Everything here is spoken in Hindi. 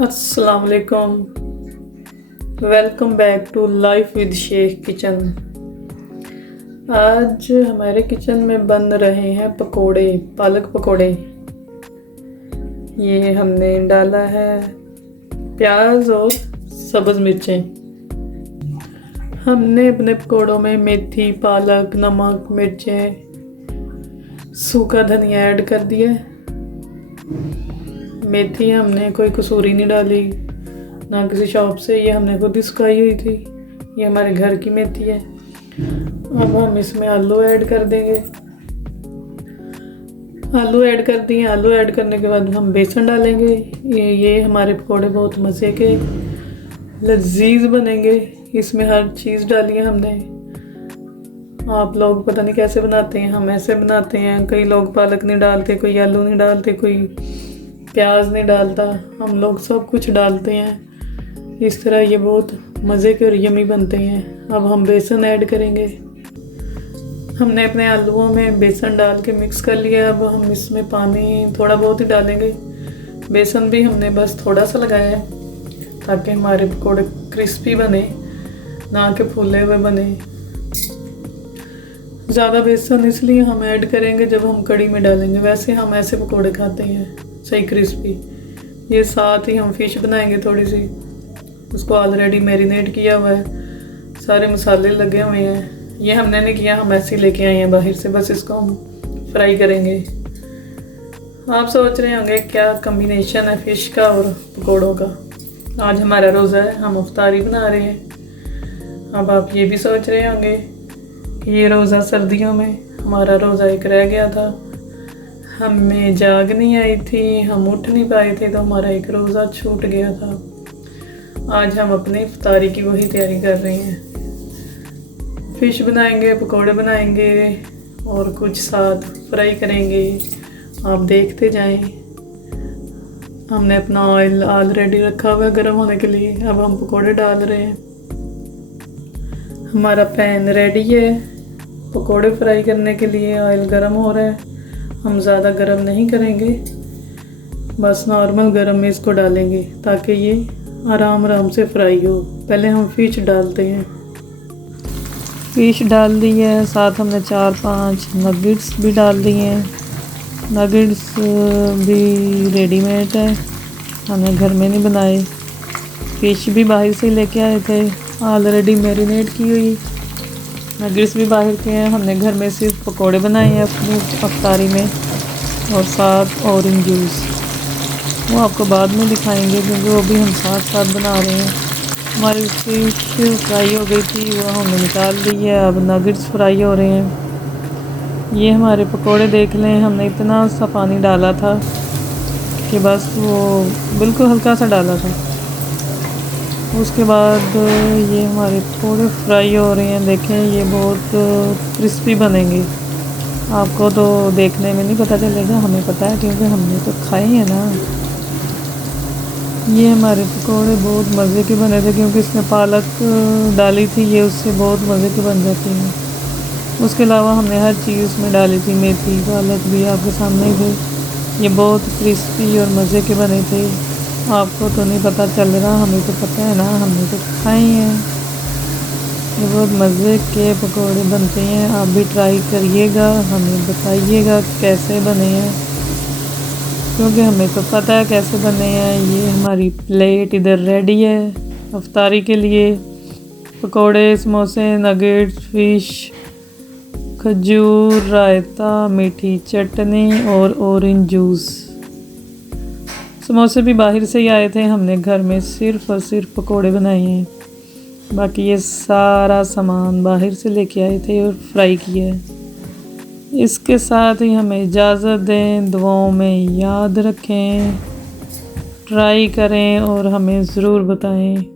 अस्सलाम वालेकुम। Welcome back to life with Sheikh kitchen. आज हमारे किचन में बन रहे हैं पकोड़े, पालक पकोड़े। ये हमने डाला है प्याज और सब्ज़ मिर्चें। हमने अपने पकोड़ों में मेथी, पालक, नमक, मिर्चें, सूखा धनिया ऐड कर दिया। मेथी हमने कोई कसूरी नहीं डाली ना किसी शॉप से, ये हमने खुद ही सुखाई हुई थी। ये हमारे घर की मेथी है। अब हम इसमें आलू ऐड कर देंगे। आलू ऐड कर दिए। आलू ऐड करने के बाद हम बेसन डालेंगे। ये हमारे पकोड़े बहुत मज़े के लजीज बनेंगे। इसमें हर चीज़ डाली है हमने। आप लोग पता नहीं कैसे बनाते हैं, हम ऐसे बनाते हैं। कई लोग पालक नहीं डालते, कोई आलू नहीं डालते, कोई प्याज नहीं डालता। हम लोग सब कुछ डालते हैं। इस तरह ये बहुत मज़े के और यमी बनते हैं। अब हम बेसन ऐड करेंगे। हमने अपने आलूओं में बेसन डाल के मिक्स कर लिया। अब हम इसमें पानी थोड़ा बहुत ही डालेंगे। बेसन भी हमने बस थोड़ा सा लगाया है ताकि हमारे पकौड़े क्रिस्पी बने, ना कि फूले हुए बने। ज़्यादा बेसन इसलिए हम ऐड करेंगे जब हम कड़ी में डालेंगे। वैसे हम ऐसे पकौड़े खाते हैं सही क्रिस्पी। ये साथ ही हम फिश बनाएंगे थोड़ी सी। उसको ऑलरेडी मैरिनेट किया हुआ है, सारे मसाले लगे हुए हैं। ये हमने नहीं किया, हम ऐसे ही लेके आए हैं बाहर से। बस इसको हम फ्राई करेंगे। आप सोच रहे होंगे क्या कम्बिनेशन है फ़िश का और पकोड़ों का। आज हमारा रोज़ा है, हम इफ्तारी बना रहे हैं। अब आप ये भी सोच रहे होंगे कि ये रोज़ा सर्दियों में, हमारा रोज़ा एक रह गया था, हमें जाग नहीं आई थी, हम उठ नहीं पाए थे, तो हमारा एक रोज़ा छूट गया था। आज हम अपनी इफ्तारी की वही तैयारी कर रहे हैं। फ़िश बनाएंगे, पकोड़े बनाएंगे और कुछ साथ फ्राई करेंगे। आप देखते जाएं। हमने अपना ऑयल ऑलरेडी रखा हुआ है गर्म होने के लिए। अब हम पकोड़े डाल रहे हैं। हमारा पैन रेडी है पकोड़े फ्राई करने के लिए। ऑयल गर्म हो रहा है। हम ज़्यादा गर्म नहीं करेंगे, बस नॉर्मल गर्म में इसको डालेंगे ताकि ये आराम से फ्राई हो। पहले हम फ़िश डालते हैं। फ़िश डाल दी है, साथ हमने 4-5 नगेट्स भी डाल दिए हैं। नगेट्स भी रेडीमेड है, हमने घर में नहीं बनाए। फ़िश भी बाहर से लेके आए थे ऑलरेडी मैरिनेट की हुई। नगेट्स भी बाहर के हैं। हमने घर में सिर्फ पकोड़े बनाए हैं अपनी इफ्तारी में, और साथ ऑरेंज जूस। वो आपको बाद में दिखाएंगे क्योंकि वो भी हम साथ साथ बना रहे हैं। हमारी फ़िश फ्राई हो गई थी, वो हमने निकाल दी है। अब नगेट्स फ्राई हो रहे हैं। ये हमारे पकोड़े देख लें, हमने इतना सा पानी डाला था कि बस वो बिल्कुल हल्का सा डाला था। उसके बाद ये हमारे थोड़े फ्राई हो रहे हैं। देखें ये बहुत क्रिस्पी बनेंगे। आपको तो देखने में नहीं पता चलेगा, हमें पता है क्योंकि हमने तो खाए हैं ना। ये हमारे पकोड़े बहुत मज़े के बने थे क्योंकि इसमें पालक डाली थी, ये उससे बहुत मज़े के बन जाती हैं। उसके अलावा हमने हर चीज़ उसमें डाली थी, मेथी, पालक भी आपके सामने ही थे। ये बहुत क्रिस्पी और मज़े के बने थे। आपको तो नहीं पता चल रहा, हमें तो पता है ना, हमने तो खाए हैं। ये बहुत मज़े के पकोड़े बनते हैं। आप भी ट्राई करिएगा, हमें बताइएगा कैसे बने हैं क्योंकि हमें तो पता है कैसे बने हैं। ये हमारी प्लेट इधर रेडी है इफ्तारी के लिए। पकोड़े, समोसे, नगेट्स, फ़िश, खजूर, रायता, मीठी चटनी और ऑरेंज जूस। समोसे भी बाहर से ही आए थे, हमने घर में सिर्फ़ और सिर्फ पकोड़े बनाए हैं। बाकी ये सारा सामान बाहर से लेके आए थे और फ्राई किया है। इसके साथ ही हमें इजाज़त दें। दुआओं में याद रखें, ट्राई करें और हमें ज़रूर बताएं।